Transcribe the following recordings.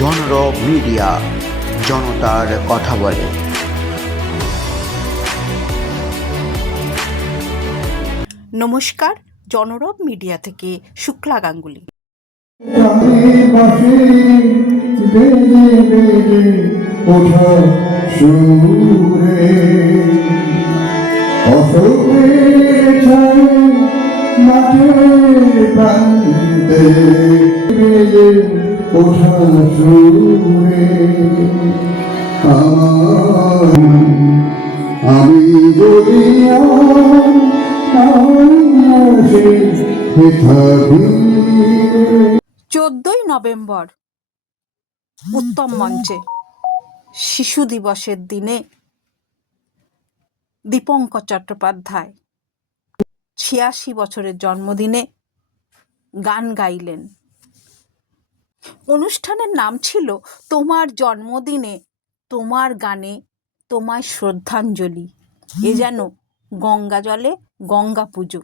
জনরব media জনতার কথা বলে। নমস্কার জনরব মিডিয়া থেকে শুক্লা গাঙ্গুলি। প্রান্তে বেজে আমি যদি চোদ্দই নভেম্বর, উত্তম মঞ্চে শিশু দিবসের দিনে দীপঙ্কর চট্টোপাধ্যায় ছিয়াশি বছরের জন্মদিনে গান গাইলেন। অনুষ্ঠানের নাম ছিল তোমার জন্মদিনে, তোমার গানে তোমায় শ্রদ্ধাঞ্জলি। এ যেন গঙ্গা জলে গঙ্গা পুজো।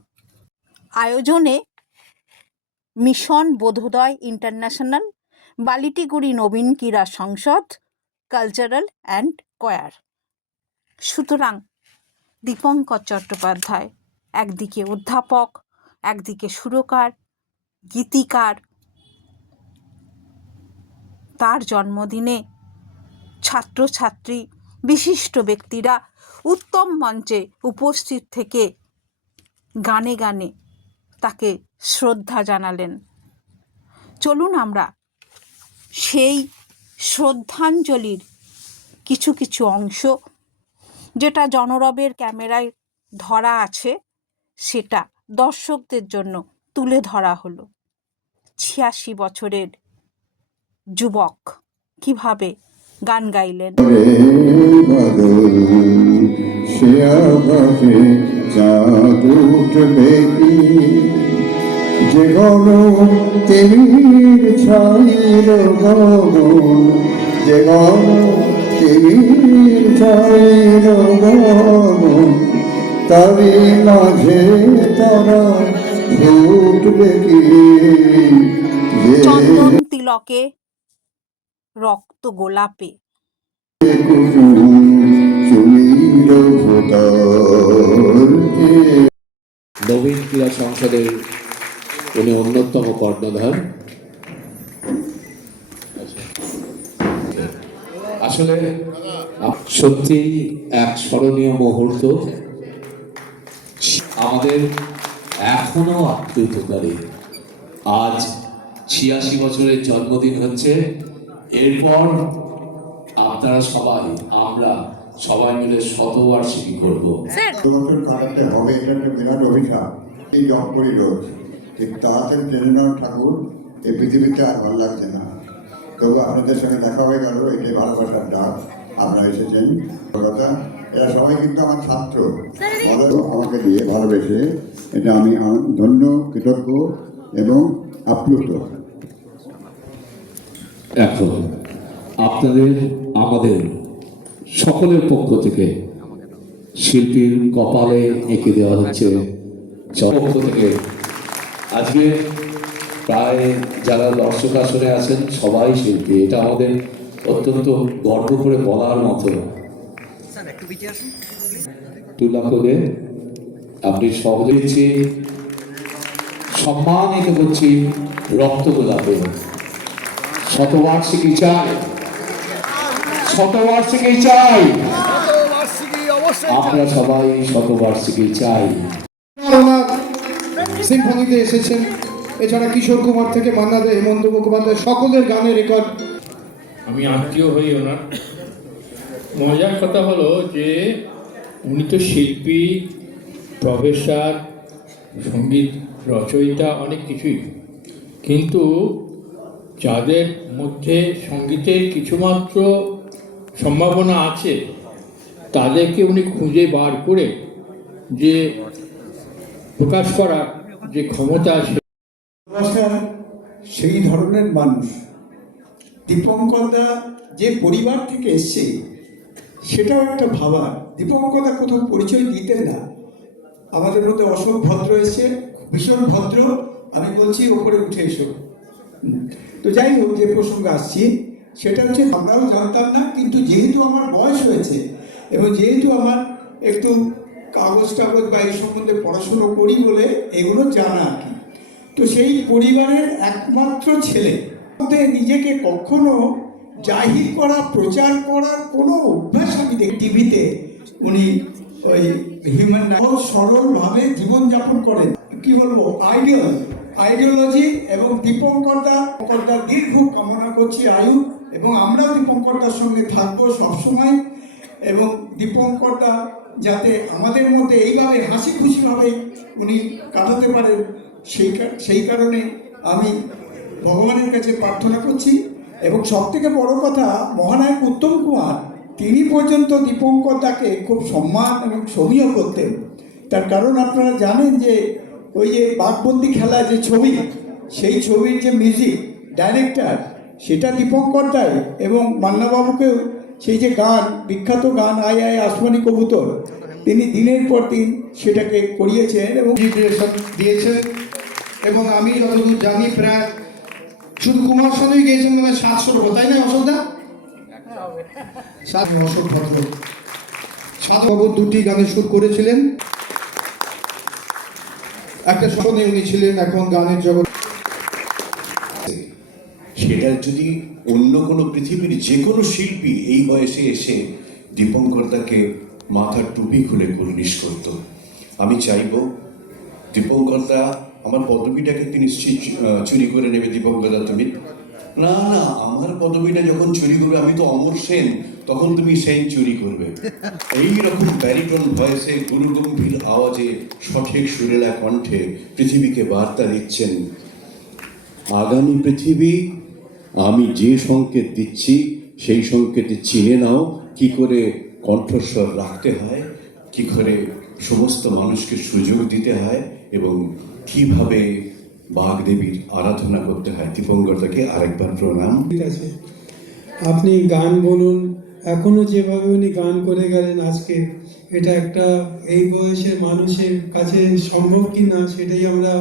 আয়োজনে মিশন বোধোদয় ইন্টারন্যাশনাল, বালিটিগুড়ি নবীন ক্রীড়া সংসদ, কালচারাল অ্যান্ড কয়ার। সুতরাং দীপঙ্কর চট্টোপাধ্যায়, একদিকে অধ্যাপক, একদিকে সুরকার, গীতিকার তার জন্মদিনে ছাত্রছাত্রী, বিশিষ্ট ব্যক্তিরা উত্তম মঞ্চে উপস্থিত থেকে গানে গানে তাকে শ্রদ্ধা জানালেন। চলুন আমরা সেই শ্রদ্ধাঞ্জলির কিছু কিছু অংশ, যেটা জনরবের ক্যামেরায় ধরা আছে, সেটা দর্শকদের জন্য তুলে ধরা হলো। ছিয়াশি বছরের যুবক কীভাবে গান গাইলেন? যে গণ তিমির ছাইল গগন যে গণ তিমির ছাইল গগন তারি মাঝে তারা ফুটবে কি? যে চন্দন তিলকে রক্ত গোলাপে। নবীন ক্রীড়া সংসদের উনি অন্যতম কর্ণধার। আসলে সত্যি এক স্মরণীয় মুহূর্ত। আমাদের এখনও আপ্লুত আজ ছিয়াশি বছরের জন্মদিন হচ্ছে। এরপর আপনারা সবাই আমরা সবাই মিলে শতবার্ষিকী করব। কাটাতে হবে এটা একটা বিরাট অভিশাপ। এই জপ করি রোজ। যে তাড়াতাড়ি জেনে নেওয়া ঠাকুর এই পৃথিবীতে আর ভালো লাগছে না। তবু আপনাদের সঙ্গে দেখা হয়ে গেল এটাই ভালোবাসার ডাক। আপনারা এসেছেন কথা এরা সবাই কিন্তু আমার ছাত্র। ভালো আমাকে দিয়ে ভালোবেসে। এটা আমি ধন্য কৃতজ্ঞ এবং আপ্লুত। এখন আপনাদের আমাদের সকলের পক্ষ থেকে শিল্পীর কপালে এঁকে দেওয়া হচ্ছে। পক্ষ থেকে আজকে প্রায় যারা দর্শক আসনে আছেন সবাই শিল্পী। এটা আমাদের অত্যন্ত গর্ব করে বলার মতো। তুলা করে আপনি সহজে সম্মানিত করছি রক্ত গোলাপে। শতবার্ষিকী চাই। শতবার্ষিকী চাই। আমরা সবাই শতবার্ষিকী চাই। সিম্ফনিতে এসেছেন। এছাড়া কিশোর কুমার থেকে মান্না দে হেমন্ত মুখোপাধ্যায়, সকলের গানের রেকর্ড। আমি আত্মীয় হই ওনার। মজার কথা হলো যে, উনি তো শিল্পী, প্রফেসর, সংগীত রচয়িতা, অনেক কিছুই। কিন্তু যাদের মধ্যে সঙ্গীতের কিছুমাত্র সম্ভাবনা আছে, তাদেরকে উনি খুঁজে বার করে যে প্রকাশ করার যে ক্ষমতা আছে। সেই ধরনের মানুষ। দীপঙ্করদা যে পরিবার থেকে এসছে, সেটাও একটা ভাবা দীপঙ্করদা কোথাও পরিচয় দিতেন না। আমাদের মধ্যে অশোক ভদ্র এসে ভীষণ ভদ্র। আমি বলছি, ওপরে উঠে এসো। তো যাই হোক, যে প্রসঙ্গে আসছি, সেটা হচ্ছে আমরাও জানতাম না, কিন্তু যেহেতু আমার বয়স হয়েছে, এবং যেহেতু আমার একটু কাগজ টাগজ বা এই সম্বন্ধে পড়াশুনো করি বলে এগুলো জানা আর কি। তো সেই পরিবারের একমাত্র ছেলে নিজেকে কখনো জাহির করা, প্রচার করার কোনো অভ্যাস আমি দেখি টিভিতে, উনি ওই হিউম্যান সরলভাবে জীবনযাপন করেন। কি বলব? আইডিয়াল আইডিওলজি এবং দীপঙ্করদা দীপঙ্করদার দীর্ঘ কামনা করছি আয়ু এবং আমরাও দীপঙ্করদার সঙ্গে থাকব সবসময়। এবং দীপঙ্করদা যাতে আমাদের মধ্যে এইভাবে হাসি খুশিভাবে উনি কাটাতে পারেন, সেই সেই কারণে আমি ভগবানের কাছে প্রার্থনা করছি। এবং সব থেকে বড় কথা, মহানায়ক উত্তম কুমার, তিনি পর্যন্ত দীপঙ্কর দাকে খুব সম্মান এবং সমীহ করতেন। তার কারণ আপনারা জানেন যে ওই যে বাঘবন্দি খেলা যে ছবি সেই ছবির যে মিউজিক ডাইরেক্টর সেটা দীপঙ্কর দায় এবং মান্নাবাবুকেও সেই যে গান বিখ্যাত গান আয় আয় আসমানি কবুতর তিনি দিনের পর দিন সেটাকে করিয়েছেন এবং ডিরেকশন দিয়েছেন। এবং আমি যতদূর জানি প্রায় শুধু কুমার শানুই গিয়েছেন মানে উপর তাই না অশোকদা সাত অশোক ভদ্র। সাধুবাবু দুটি গানের সুর করেছিলেন। একটা স্বপ্নে উনি ছিলেন এখন গানের জগৎ। সেটা যদি অন্য কোনো পৃথিবীর যে কোনো শিল্পী এই বয়সে এসে দীপঙ্কর দাকে মাথার টুপি খুলে কুর্নিশ করত। আমি চাইব দীপঙ্কর দা, আমার পদবিটাকে তিনি চুরি করে নেবে দীপঙ্কর দা তুমি। না না, আমার পদবিটা যখন চুরি করবে, আমি তো অমর সেন। তখন তুমি সেন চুরি করবে। এই রকম ব্যারিটন ভয়েসে গুরুগম্ভীর আওয়াজে সঠিক সুরেলা কণ্ঠে পৃথিবীকে বার্তা দিচ্ছেন, আগামী পৃথিবী, আমি যে সংকেত দিচ্ছি, সেই সংকেতে চিনে নাও কি করে কণ্ঠস্বর রাখতে হয়, কি করে সমস্ত মানুষকে সুযোগ দিতে হয় এবং কীভাবে বাগদেবীর আরাধনা করতে হয়। দীপঙ্করদাকে আরেকবার প্রণাম। ঠিক আছে। আপনি গান বলুন এখনও যেভাবে উনি গান করে গেলেন আজকে, এটা একটা এই বয়সের মানুষের কাছে সম্ভব কি না সেটাই আমরা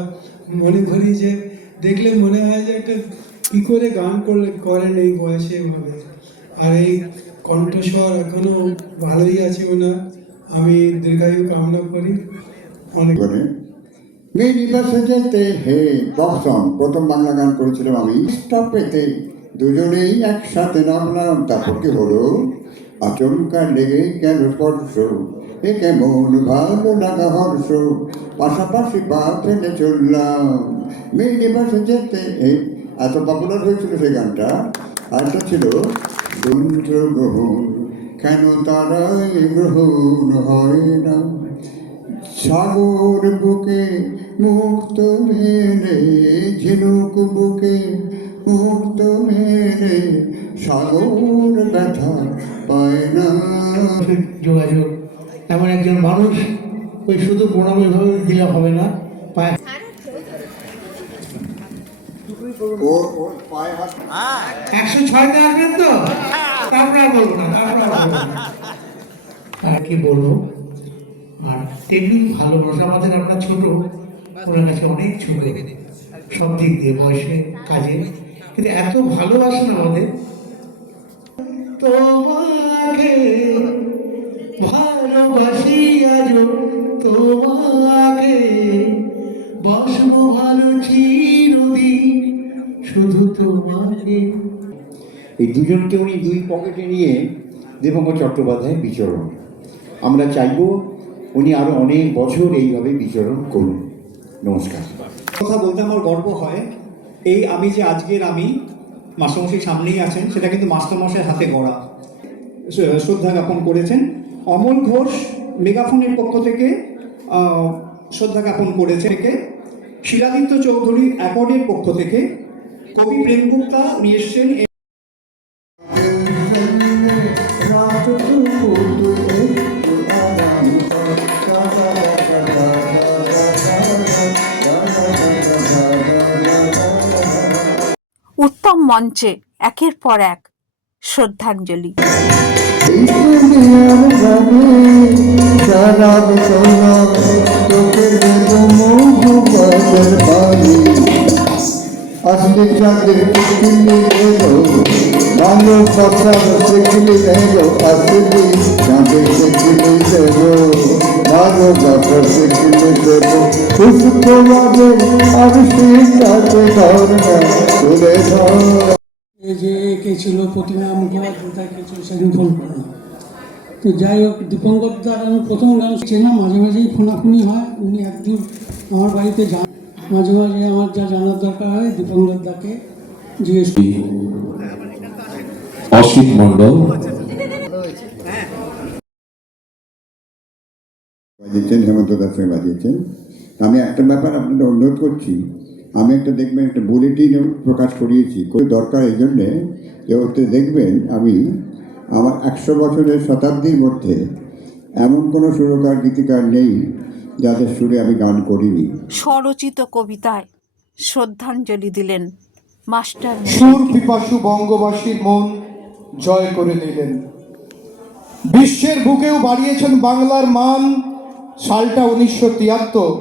মনে করি যে, দেখলে মনে হয় যে একটা কী করে গান করলে, করেন এই বয়সে এভাবে। আর এই কণ্ঠস্বর এখনও ভালোই আছে ওনার আমি দীর্ঘায়ু কামনা করি। অনেক করে মেরি বাসে যেতে হে দর্শন প্রথম বাংলা গান করেছিলাম আমি, স্টপেতে দুজনেই একসাথে নামলাম, তারপর কি হলো? আচমকা লেগে কেন স্পর্শ? এ কেমন ভালো লাগা হর্ষ? পাশাপাশি পা ফেলে চললাম। মেরি বাসে যেতে এত পপুলার হয়েছিল সেই গানটা? আর আরেকটা ছিল গ্রহণ কেন তারাই গ্রহণ হয় না? সাগর বুকে মুক্ত মেলে, ঝিনুক বুকে মুক্ত মেলে সাগর ব্যথা পায় না। যোগাযোগ। এমন একজন মানুষ ওই শুধু প্রণাম এভাবে দিলে হবে না পায়ে একশো ছয়টা আসবেন তো? তারপর আর বলব না তারপর আর কি বলব? আর তেমনি ভালোবাসা আমাদের আমরা ছোট ওনার কাছে অনেক ছোট। সব দিক দিয়ে বয়সে কাজে। কিন্তু এত ভালোবাসেন আমাদের তোমাকে ভালোবাসি আজ তোমাকে বসবো ভালো চিরদিন শুধু তোমাকে। এই দুজনকে উনি দুই পকেটে নিয়ে দেবঙ্কর চট্টোপাধ্যায় বিচরণ আমরা চাইব উনি আরও অনেক বছর এইভাবে বিচরণ করুন। নমস্কার। কথা বলতে আমার গর্ব হয় এই আমি যে আজকের আমি মাস্টারমশাই সামনেই আছেন, সেটা কিন্তু মাস্টারমশাই হাতে গড়া। শ্রদ্ধা জ্ঞাপন করেছেন। অমল ঘোষ মেগাফোনের পক্ষ থেকে শ্রদ্ধা জ্ঞাপন করেছে থেকে শিলাদিত্য চৌধুরী অ্যাকর্ডের পক্ষ থেকে। কবি প্রেমগুপ্তা নিয়ে এসছেন। মঞ্চে একের পর এক শ্রদ্ধাঞ্জলি। আসলে চাঁদের তুলে এই যে কে ছিল প্রতিমা মুখোপাধ্যায় কে ছিল সেদিন ফোন করে তো যাই হোক দীপঙ্কর দার আমি প্রথম গান চেনা মাঝে মাঝেই ফোনাফুনি হয়। উনি একদিন আমার বাড়িতে যান। মাঝে মাঝে আমার যা জানার দরকার হয় দীপঙ্কর দাকে জিজ্ঞেস। অসিত মণ্ডল। বাজিয়েছেন হেমন্ত দাস বাজিয়েছেন। আমি একটা ব্যাপার আপনাদের অনুরোধ করছি। আমি একটা দেখবেন একটা বুলেটিন প্রকাশ করিয়েছি। করে দরকার এই জন্যে যে ওতে দেখবেন আমি আমার একশো বছরের শতাব্দীর মধ্যে এমন কোনো সুরকার গীতিকার নেই যাদের সুরে আমি গান করিনি। স্বরচিত কবিতায় শ্রদ্ধাঞ্জলি দিলেন মাস্টার সুর পিপাসু বঙ্গবাসীর মন জয় করে নিলেন। বিশ্বের বুকেও বাড়িয়েছেন বাংলার মান সালটা উনিশশো তিয়াত্তর।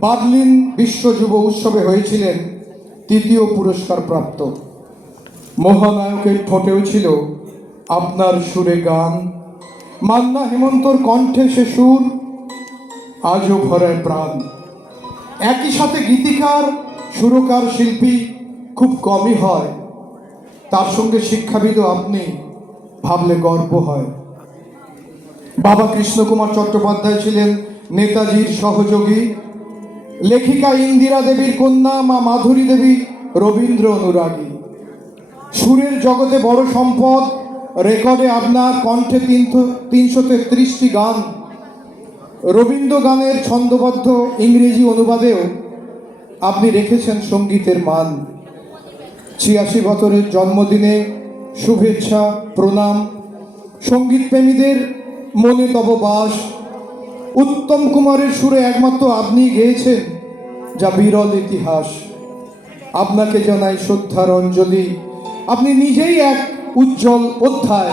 বার্লিন বিশ্ব যুব উৎসবে হয়েছিলেন তৃতীয় পুরস্কার প্রাপ্ত। মহানায়কের ঠোঁটেও ছিল আপনার সুরে গান। মান্না হেমন্তর কণ্ঠে সে সুর, আজও ভরায় প্রাণ। একই সাথে গীতিকার, সুরকার, শিল্পী খুব কমই হয়। তার সঙ্গে শিক্ষাবিদ আপনি ভাবলে গর্ব হয়। বাবা কৃষ্ণকুমার চট্টোপাধ্যায় ছিলেন নেতাজির সহযোগী। লেখিকা ইন্দিরা দেবীর কন্যা মা মাধুরী দেবী রবীন্দ্র অনুরাগী। সুরের জগতে বড় সম্পদ, রেকর্ডে আপনার কণ্ঠে তিনশো তেত্রিশটি গান। রবীন্দ্র গানের ছন্দবদ্ধ ইংরেজি অনুবাদেও আপনি রেখেছেন সঙ্গীতের মান। ছিয়াশি বছরের জন্মদিনে শুভেচ্ছা, প্রণাম। সংগীত প্রেমীদের মনে তব বাস। উত্তম কুমারের সুরে একমাত্র আপনি গেয়েছেন যা বিরল ইতিহাস। আপনাকে জানাই শ্রদ্ধার অঞ্জলি। আপনি নিজেই এক উজ্জ্বল অধ্যায়।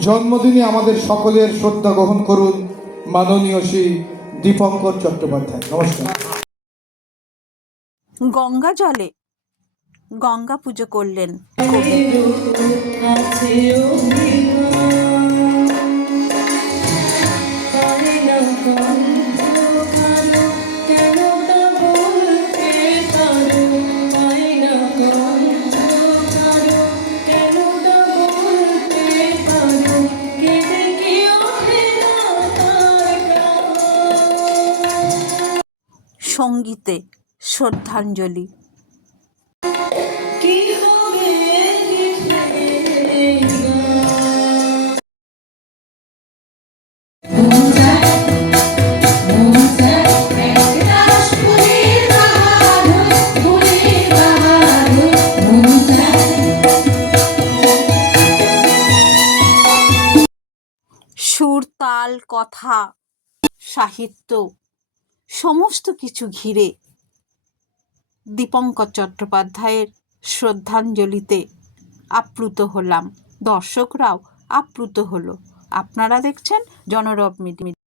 জন্মদিনে আমাদের সকলের শ্রদ্ধা গ্রহণ করুন মাননীয় শ্রী দীপঙ্কর চট্টোপাধ্যায়। নমস্কার। গঙ্গা জলে গঙ্গা পুজো করলেন। সঙ্গীতে শ্রদ্ধাঞ্জলি। কথা, সাহিত্য, সমস্ত কিছু ঘিরে দীপঙ্কর চট্টোপাধ্যায়ের শ্রদ্ধাঞ্জলিতে আপ্লুত হলাম। দর্শকরাও আপ্লুত হলো। আপনারা দেখছেন জনরব মিডিয়া।